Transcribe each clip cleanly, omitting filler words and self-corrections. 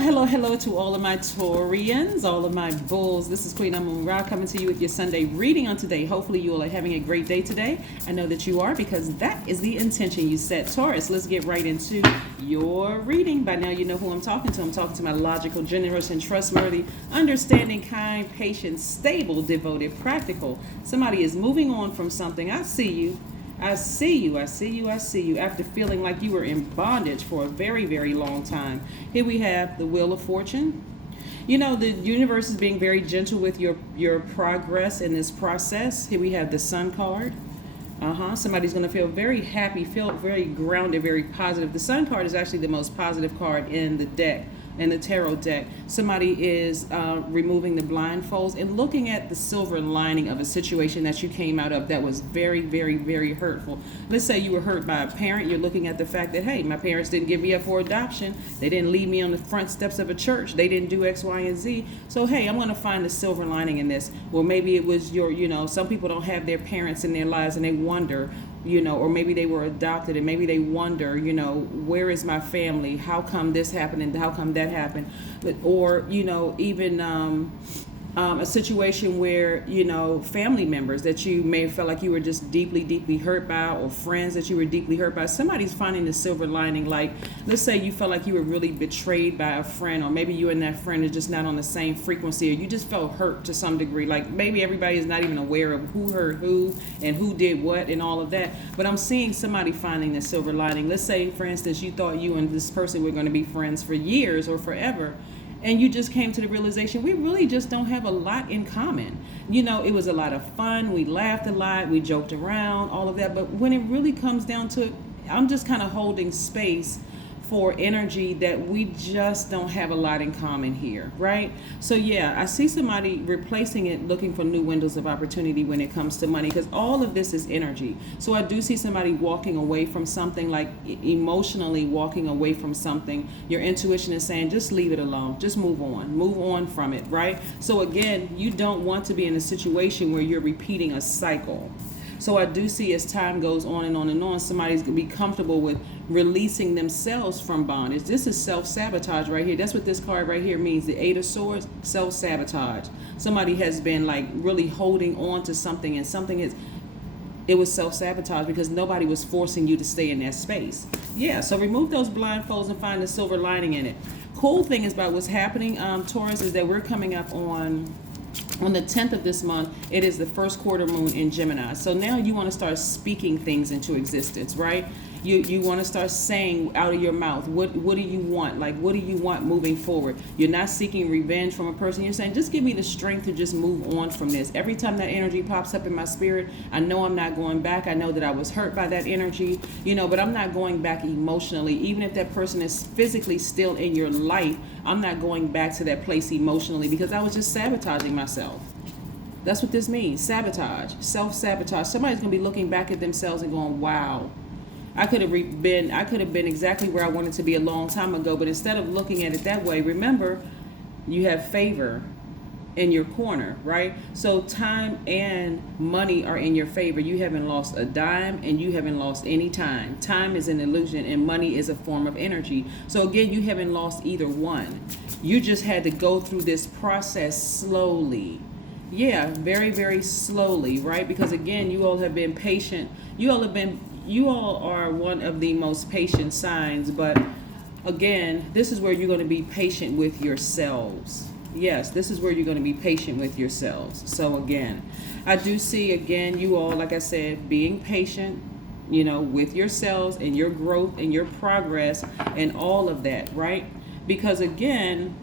Hello to all of my Taurians, all of my bulls. This is Queen Amun Ra coming to you with your Sunday reading on today. Hopefully you all are having a great day today. I know that you are because that is the intention you set. Taurus, let's get right into your reading. By now you know who I'm talking to. I'm talking to my logical, generous, and trustworthy, understanding, kind, patient, stable, devoted, practical. Somebody is moving on from something. I see you. I see you after feeling like you were in bondage for a very, very long time. Here we have the Wheel of Fortune. You know, the universe is being very gentle with your progress in this process. Here we have the Sun card. Somebody's going to feel very happy, feel very grounded, very positive. The Sun card is actually the most positive card in the deck, in the tarot deck. Somebody is removing the blindfolds and looking at the silver lining of a situation that you came out of that was very, very, very hurtful. Let's say you were hurt by a parent. You're looking at the fact that, hey, my parents didn't give me up for adoption. They didn't leave me on the front steps of a church. They didn't do X, Y, and Z. So, hey, I'm going to find the silver lining in this. Well, maybe it was some people don't have their parents in their lives and they wonder, or maybe they were adopted and maybe they wonder, where is my family? How come this happened and how come that happened? Or, even a situation where, family members that you may have felt like you were just deeply, deeply hurt by, or friends that you were deeply hurt by. Somebody's finding the silver lining. Like, let's say you felt like you were really betrayed by a friend, or maybe you and that friend are just not on the same frequency, or you just felt hurt to some degree. Like maybe everybody is not even aware of who hurt who and who did what and all of that. But I'm seeing somebody finding the silver lining. Let's say, for instance, you thought you and this person were going to be friends for years or forever. And you just came to the realization we really just don't have a lot in common. It was a lot of fun. We laughed a lot. We joked around, all of that. But when it really comes down to it, I'm just kind of holding space for energy that we just don't have a lot in common here, right? So yeah, I see somebody replacing it, looking for new windows of opportunity when it comes to money, because all of this is energy. So I do see somebody walking away from something, like emotionally walking away from something. Your intuition is saying, just leave it alone, just move on from it, right? So again, you don't want to be in a situation where you're repeating a cycle. So I do see, as time goes on and on and on, somebody's going to be comfortable with releasing themselves from bondage. This is self-sabotage right here. That's what this card right here means. The Eight of Swords, self-sabotage. Somebody has been like really holding on to something, and it was self-sabotage because nobody was forcing you to stay in that space. Yeah, so remove those blindfolds and find the silver lining in it. Cool thing is about what's happening, Taurus, is that we're coming up on the 10th of this month. It is the first quarter moon in Gemini. So now you want to start speaking things into existence, right? You want to start saying out of your mouth, what do you want? Like, what do you want moving forward? You're not seeking revenge from a person. You're saying, just give me the strength to just move on from this. Every time that energy pops up in my spirit, I know I'm not going back. I know that I was hurt by that energy, but I'm not going back emotionally. Even if that person is physically still in your life, I'm not going back to that place emotionally because I was just sabotaging myself. That's what this means. Sabotage, self-sabotage. Somebody's going to be looking back at themselves and going, wow, I could have been exactly where I wanted to be a long time ago. But instead of looking at it that way, remember, you have favor in your corner, right? So time and money are in your favor. You haven't lost a dime and you haven't lost any time. Time is an illusion and money is a form of energy. So again, you haven't lost either one. You just had to go through this process slowly. Yeah, very, very slowly, right? Because again, you all have been patient. You all are one of the most patient signs, but again, this is where you're going to be patient with yourselves. Yes, this is where you're going to be patient with yourselves. So again, I do see, again, you all, like I said, being patient, with yourselves and your growth and your progress and all of that, right? Because again,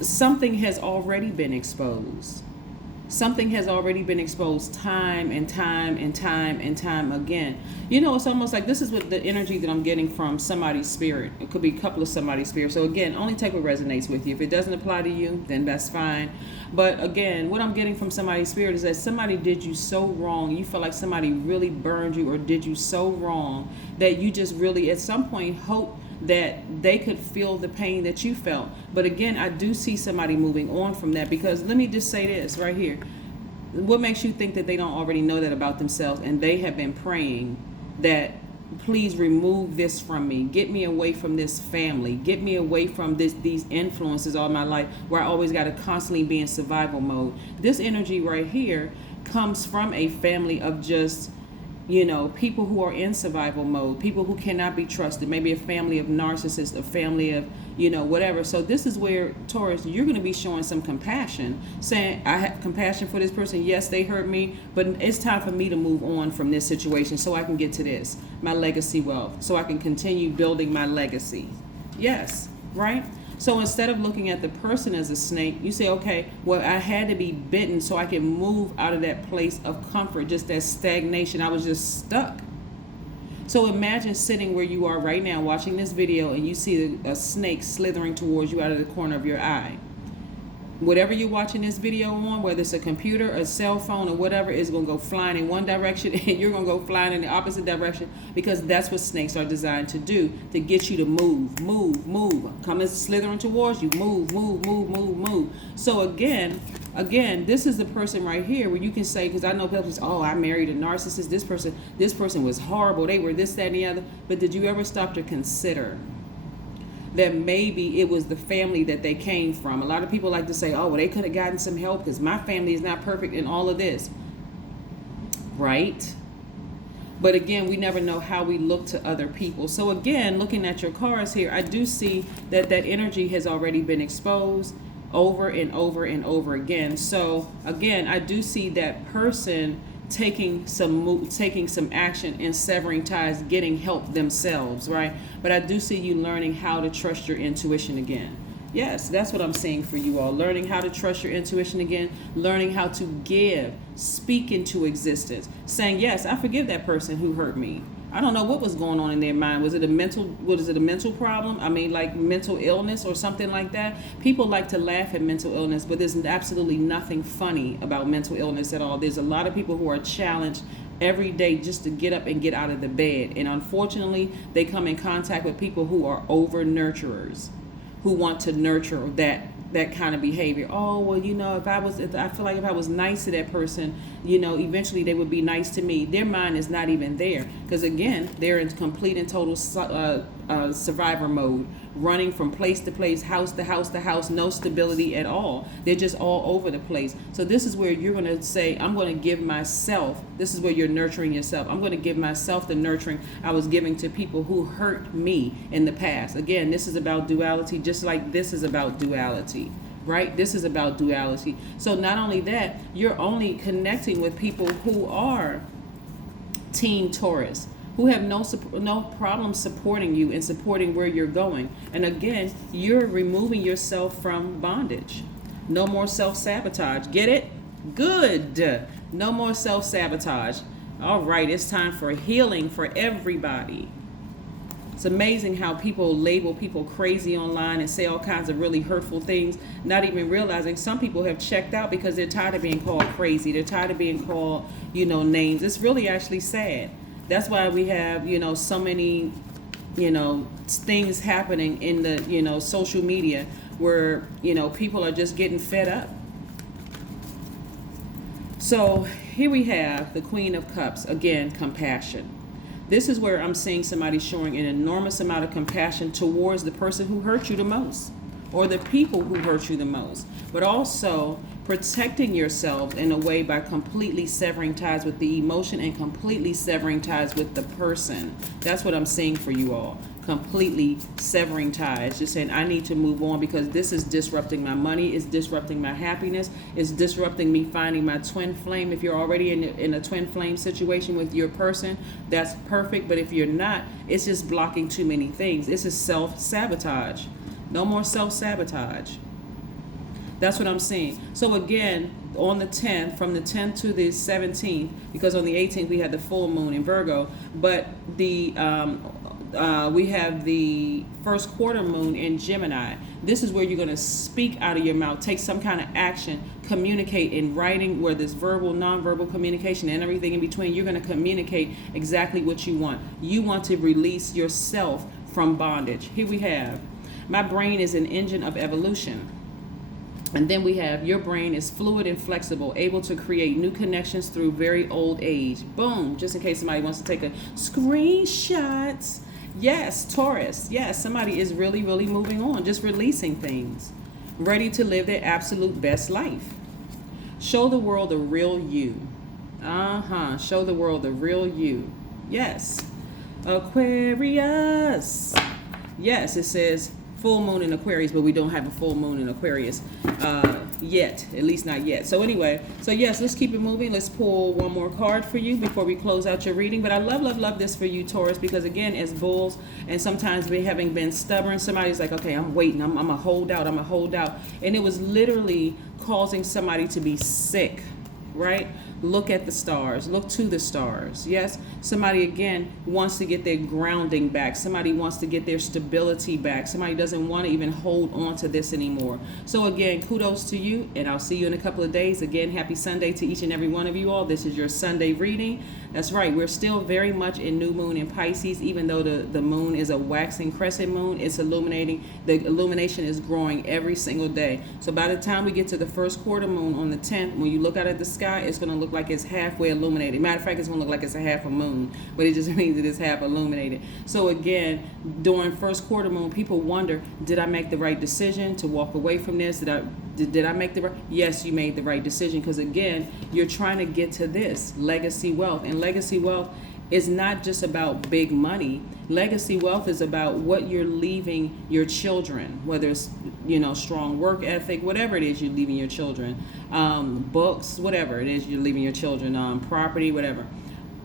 something has already been exposed. Something has already been exposed time and time and time and time again. It's almost like this is what the energy that I'm getting from somebody's spirit. It could be a couple of somebody's spirit. So again, only take what resonates with you. If it doesn't apply to you, then that's fine. But again, what I'm getting from somebody's spirit is that somebody did you so wrong. You feel like somebody really burned you or did you so wrong that you just really at some point hope that they could feel the pain that you felt. But again, I do see somebody moving on from that, because let me just say this right here. What makes you think that they don't already know that about themselves and they have been praying that please remove this from me. Get me away from this family. Get me away from these influences all my life where I always got to constantly be in survival mode. This energy right here comes from a family of just, people who are in survival mode, people who cannot be trusted, maybe a family of narcissists, a family of, whatever. So this is where, Taurus, you're going to be showing some compassion, saying, I have compassion for this person. Yes, they hurt me, but it's time for me to move on from this situation so I can get to this, my legacy wealth, so I can continue building my legacy. Yes, right? So instead of looking at the person as a snake, you say, okay, well, I had to be bitten so I can move out of that place of comfort, just that stagnation. I was just stuck. So imagine sitting where you are right now watching this video and you see a snake slithering towards you out of the corner of your eye. Whatever you're watching this video on, whether it's a computer, a cell phone, or whatever, is going to go flying in one direction and you're going to go flying in the opposite direction, because that's what snakes are designed to do, to get you to move, move, move. Coming slithering towards you, move, move, move, move, move. So again, this is the person right here where you can say, because I know people say, oh, I married a narcissist. This person was horrible. They were this, that, and the other. But did you ever stop to consider that maybe it was the family that they came from? A lot of people like to say, oh, well, they could have gotten some help because my family is not perfect in all of this. Right? But again, we never know how we look to other people. So again, looking at your cards here, I do see that energy has already been exposed over and over and over again. So again, I do see that person taking some action and severing ties, getting help themselves, right? But I do see you learning how to trust your intuition again. Yes, that's what I'm saying for you all. Learning how to trust your intuition again, learning how to speak into existence, saying, yes, I forgive that person who hurt me. I don't know what was going on in their mind. Was it a mental problem? I mean, like mental illness or something like that? People like to laugh at mental illness, but there's absolutely nothing funny about mental illness at all. There's a lot of people who are challenged every day just to get up and get out of the bed. And unfortunately, they come in contact with people who are over nurturers, who want to nurture that kind of behavior. Oh, well, I feel like if I was nice to that person, eventually they would be nice to me. Their mind is not even there, because again, they're in complete and total survivor mode, running from place to place, house to house to house, no stability at all. They're just all over the place. So this is where you're going to say, I'm going to give myself, this is where you're nurturing yourself. I'm going to give myself the nurturing I was giving to people who hurt me in the past. Again, this is about duality, just like this is about duality. Right? This is about duality. So not only that, you're only connecting with people who are Team Taurus, who have no problem supporting you and supporting where you're going. And again, you're removing yourself from bondage. No more self-sabotage. Get it? Good. No more self-sabotage. All right, it's time for healing for everybody. It's amazing how people label people crazy online and say all kinds of really hurtful things, not even realizing some people have checked out because they're tired of being called crazy. They're tired of being called, names. It's really actually sad. That's why we have, so many, things happening in the, social media where, people are just getting fed up. So here we have the Queen of Cups, again, compassion. This is where I'm seeing somebody showing an enormous amount of compassion towards the person who hurt you the most, or the people who hurt you the most, but also protecting yourself in a way by completely severing ties with the emotion and completely severing ties with the person. That's what I'm seeing for you all. Completely severing ties, just saying, I need to move on because this is disrupting my money, it's disrupting my happiness, it's disrupting me finding my twin flame. If you're already in a twin flame situation with your person, that's perfect. But if you're not, it's just blocking too many things. This is self-sabotage. No more self-sabotage. That's what I'm seeing. So again, on the 10th, from the 10th to the 17th, because on the 18th we had the full moon in Virgo, but we have the first quarter moon in Gemini. This is where you're going to speak out of your mouth, take some kind of action, communicate in writing, where there's verbal, nonverbal communication, and everything in between. You're going to communicate exactly what you want. You want to release yourself from bondage. Here we have, my brain is an engine of evolution. And then we have your brain is fluid and flexible, able to create new connections through very old age. Boom, just in case somebody wants to take a screenshot. Yes, Taurus. Yes, somebody is really, really moving on, just releasing things, ready to live their absolute best life. Show the world the real you. Show the world the real you. Yes. Aquarius. Yes, it says full moon in Aquarius, but we don't have a full moon in Aquarius yet, at least not yet. So anyway, so yes, let's keep it moving. Let's pull one more card for you before we close out your reading. But I love this for you, Taurus, because again, as bulls, and sometimes we having been stubborn, somebody's like, okay, I'm waiting, I'm a hold out, I'm a hold out. And it was literally causing somebody to be sick, right? Look at the stars. Look to the stars. Yes, somebody again wants to get their grounding back. Somebody wants to get their stability back. Somebody doesn't want to even hold on to this anymore. So again, kudos to you, and I'll see you in a couple of days. Again, happy Sunday to each and every one of you all. This is your Sunday reading. That's right. We're still very much in new moon in Pisces, even though the moon is a waxing crescent moon. It's illuminating. The illumination is growing every single day. So by the time we get to the first quarter moon on the 10th, when you look out at the sky, it's going to look like it's halfway illuminated. Matter of fact, it's going to look like it's a half a moon, but it just means that it's half illuminated. So again, during first quarter moon, people wonder, did I make the right decision to walk away from this? Did I make the right? Yes, you made the right decision, because again, you're trying to get to this legacy wealth. And legacy wealth is not just about big money. Legacy wealth is about what you're leaving your children, whether it's, strong work ethic, whatever it is you're leaving your children, books, whatever it is you're leaving your children, property, whatever.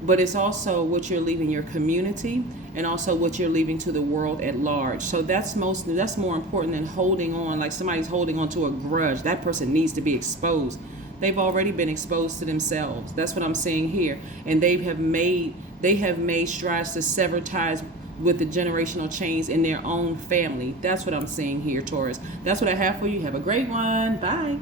But it's also what you're leaving your community, and also what you're leaving to the world at large. So that's more important than holding on, like somebody's holding on to a grudge. That person needs to be exposed. They've already been exposed to themselves. That's what I'm saying here. And they have made strides to sever ties with the generational chains in their own family. That's what I'm saying here, Taurus. That's what I have for you. Have a great one. Bye.